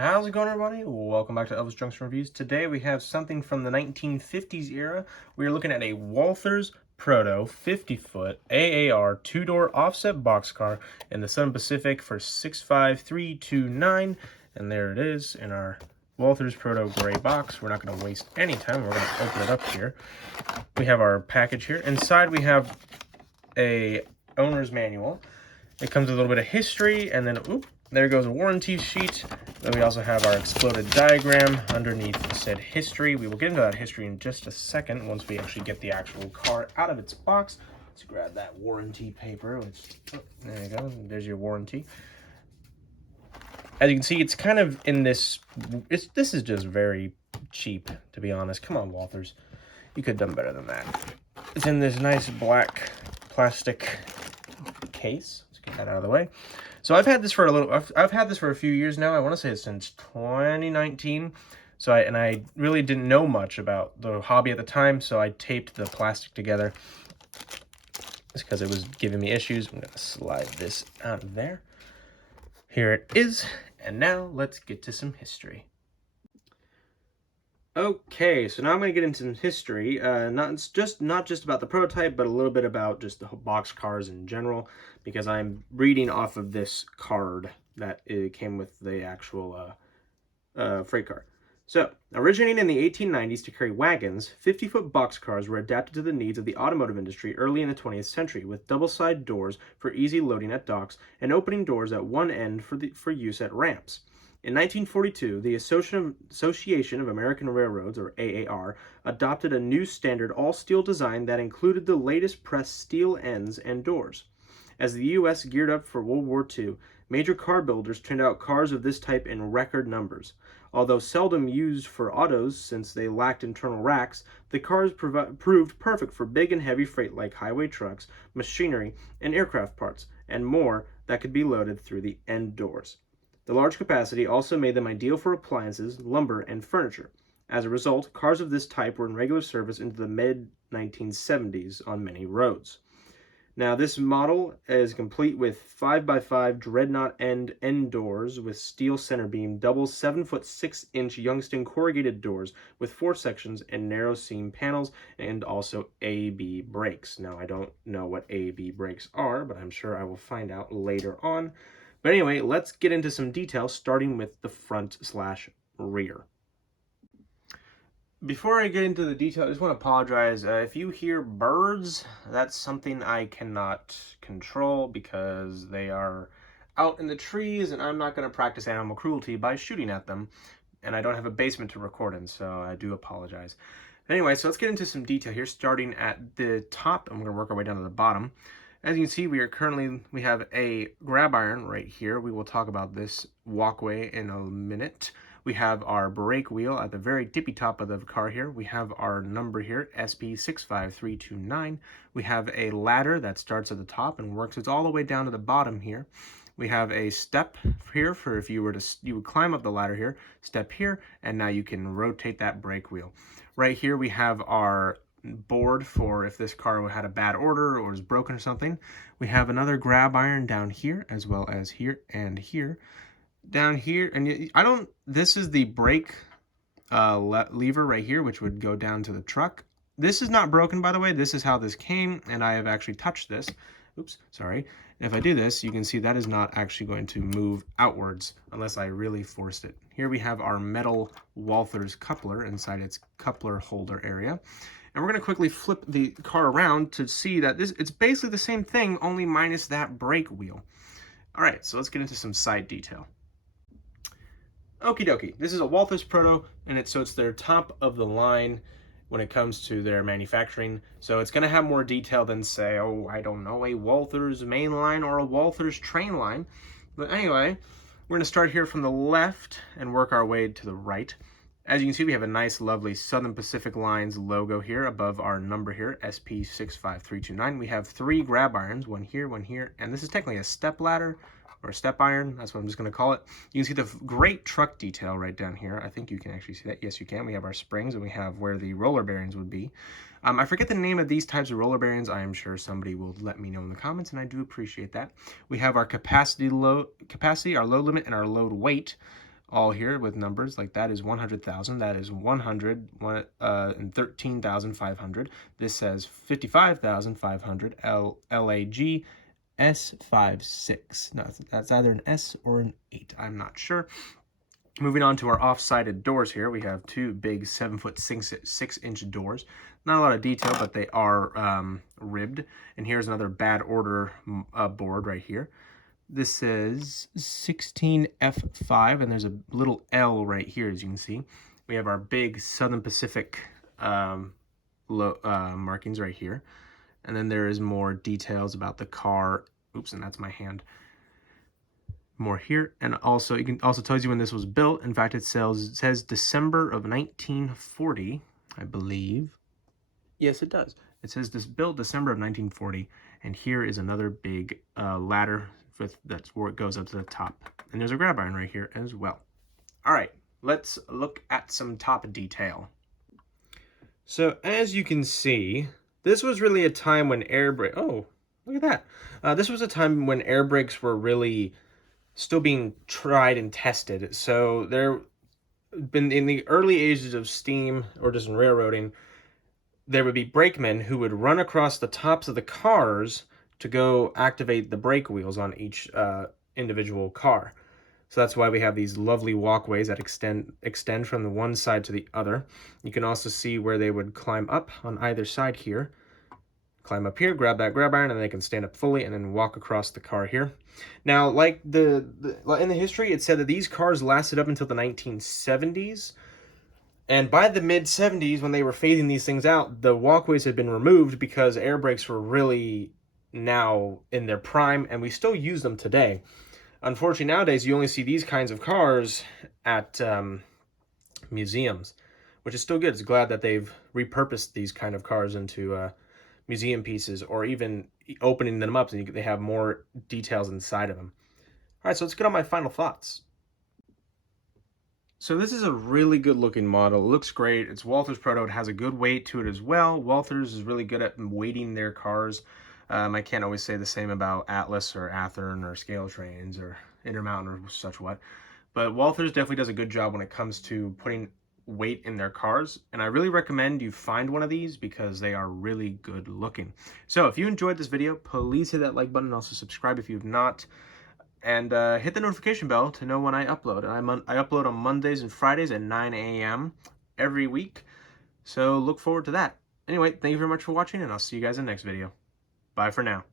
How's it going, everybody? Welcome back to Elvis Junction Reviews. Today we have something from the 1950s era. We are looking at a Walthers Proto 50-foot AAR two-door offset boxcar in the Southern Pacific for $65329. And there it is in our Walthers Proto gray box. We're not going to waste any time. We're going to open it up here. We have our package here. Inside we have a owner's manual. It comes with a little bit of history, and then, there goes a warranty sheet. Then we also have our exploded diagram underneath said history. We will get into that history in just a second once we actually get the actual car out of its box. Let's grab that warranty paper. There you go. There's your warranty. As you can see, it's kind of in this... This is just very cheap, to be honest. Come on, Walthers. You could have done better than that. It's in this nice black plastic case. Let's get that out of the way. So I've had this for I've had this for a few years now. I want to say it's since 2019. So I really didn't know much about the hobby at the time, so I taped the plastic together. It's because it was giving me issues. I'm going to slide this out of there. Here it is. And now let's get to some history. Okay, so now I'm going to get into some history, not just about the prototype, but a little bit about just the box cars in general, because I'm reading off of this card that came with the actual freight car. So, originating in the 1890s to carry wagons, 50-foot boxcars were adapted to the needs of the automotive industry early in the 20th century, with double-side doors for easy loading at docks and opening doors at one end for use at ramps. In 1942, the Association of American Railroads, or AAR, adopted a new standard all-steel design that included the latest pressed steel ends and doors. As the U.S. geared up for World War II, major car builders turned out cars of this type in record numbers. Although seldom used for autos since they lacked internal racks, the cars proved perfect for big and heavy freight like highway trucks, machinery, and aircraft parts, and more that could be loaded through the end doors. The large capacity also made them ideal for appliances, lumber, and furniture. As a result, cars of this type were in regular service into the mid-1970s on many roads. Now, this model is complete with 5x5 dreadnought end doors with steel center beam, double 7-foot 6-inch Youngston corrugated doors with 4 sections and narrow seam panels, and also AAB brakes. Now, I don't know what AAB brakes are, but I'm sure I will find out later on. But anyway, let's get into some details, starting with the front/rear. Before I get into the detail, I just want to apologize. If you hear birds, that's something I cannot control because they are out in the trees, and I'm not going to practice animal cruelty by shooting at them. And I don't have a basement to record in, so I do apologize. Anyway, so let's get into some detail here, starting at the top. I'm going to work our way down to the bottom. As you can see, we have a grab iron right here. We will talk about this walkway in a minute. We have our brake wheel at the very tippy top of the car here. We have our number here, SP65329. We have a ladder that starts at the top and works its all the way down to the bottom here. We have a step here for if you would climb up the ladder here, step here, and now you can rotate that brake wheel. Right here we have our board for if this car had a bad order or is broken or something. We have another grab iron down here, as well as here and here. Down here, and this is the brake lever right here, which would go down to the truck. This is not broken, by the way. This is how this came, and I have actually touched this. Oops, sorry. If I do this, you can see that is not actually going to move outwards unless I really forced it. Here we have our metal Walthers coupler inside its coupler holder area. And we're going to quickly flip the car around to see that it's basically the same thing, only minus that brake wheel. All right, so let's get into some side detail. Okie dokie, this is a Walthers Proto, and it's their top of the line when it comes to their manufacturing. So it's going to have more detail than, say, oh, I don't know, a Walthers main line or a Walthers train line. But anyway, we're going to start here from the left and work our way to the right. As you can see, we have a nice, lovely Southern Pacific Lines logo here above our number here, SP65329. We have 3 grab irons, one here, and this is technically a step ladder or a step iron. That's what I'm just going to call it. You can see the great truck detail right down here. I think you can actually see that. Yes, you can. We have our springs, and we have where the roller bearings would be. I forget the name of these types of roller bearings. I am sure somebody will let me know in the comments, and I do appreciate that. We have our capacity, our load limit, and our load weight all here with numbers. Like that is 100,000. That is 113,500. This says 55,500. LAG S56. No, that's either an S or an 8. I'm not sure. Moving on to our off-sided doors here, we have two big 7-foot 6-inch doors. Not a lot of detail, but they are ribbed. And here's another bad order board right here. This says 16F5, and there's a little L right here, as you can see. We have our big Southern Pacific markings right here. And then there is more details about the car. Oops, and that's my hand. More here, and also it can also tells you when this was built. In fact, it says December of 1940, I believe. Yes, it does. It says this built December of 1940, and here is another big ladder that's where it goes up to the top. And there's a grab iron right here as well. All right, let's look at some top detail. So as you can see, this was really a time when air brake. Oh, look at that. This was a time when air brakes were really still being tried and tested. So there been in the early ages of steam or just in railroading, there would be brakemen who would run across the tops of the cars to go activate the brake wheels on each individual car. So that's why we have these lovely walkways that extend from the one side to the other. You can also see where they would climb up on either side here. Climb up here, grab that grab iron, and they can stand up fully and then walk across the car here. Now, like in the history, it said that these cars lasted up until the 1970s. And by the mid-70s, when they were phasing these things out, the walkways had been removed because air brakes were really now in their prime, and we still use them today. Unfortunately, nowadays, you only see these kinds of cars at museums, which is still good. It's glad that they've repurposed these kind of cars into museum pieces, or even opening them up so they have more details inside of them. All right, so let's get on my final thoughts. So this is a really good looking model. It looks great. It's WalthersProto. It has a good weight to it as well. Walthers is really good at weighting their cars. I can't always say the same about Atlas or Athearn or Scale Trains or Intermountain or such what. But Walthers definitely does a good job when it comes to putting weight in their cars. And I really recommend you find one of these because they are really good looking. So if you enjoyed this video, please hit that like button and also subscribe if you have not. And hit the notification bell to know when I upload. I upload on Mondays and Fridays at 9 a.m. every week. So look forward to that. Anyway, thank you very much for watching, and I'll see you guys in the next video. Bye for now.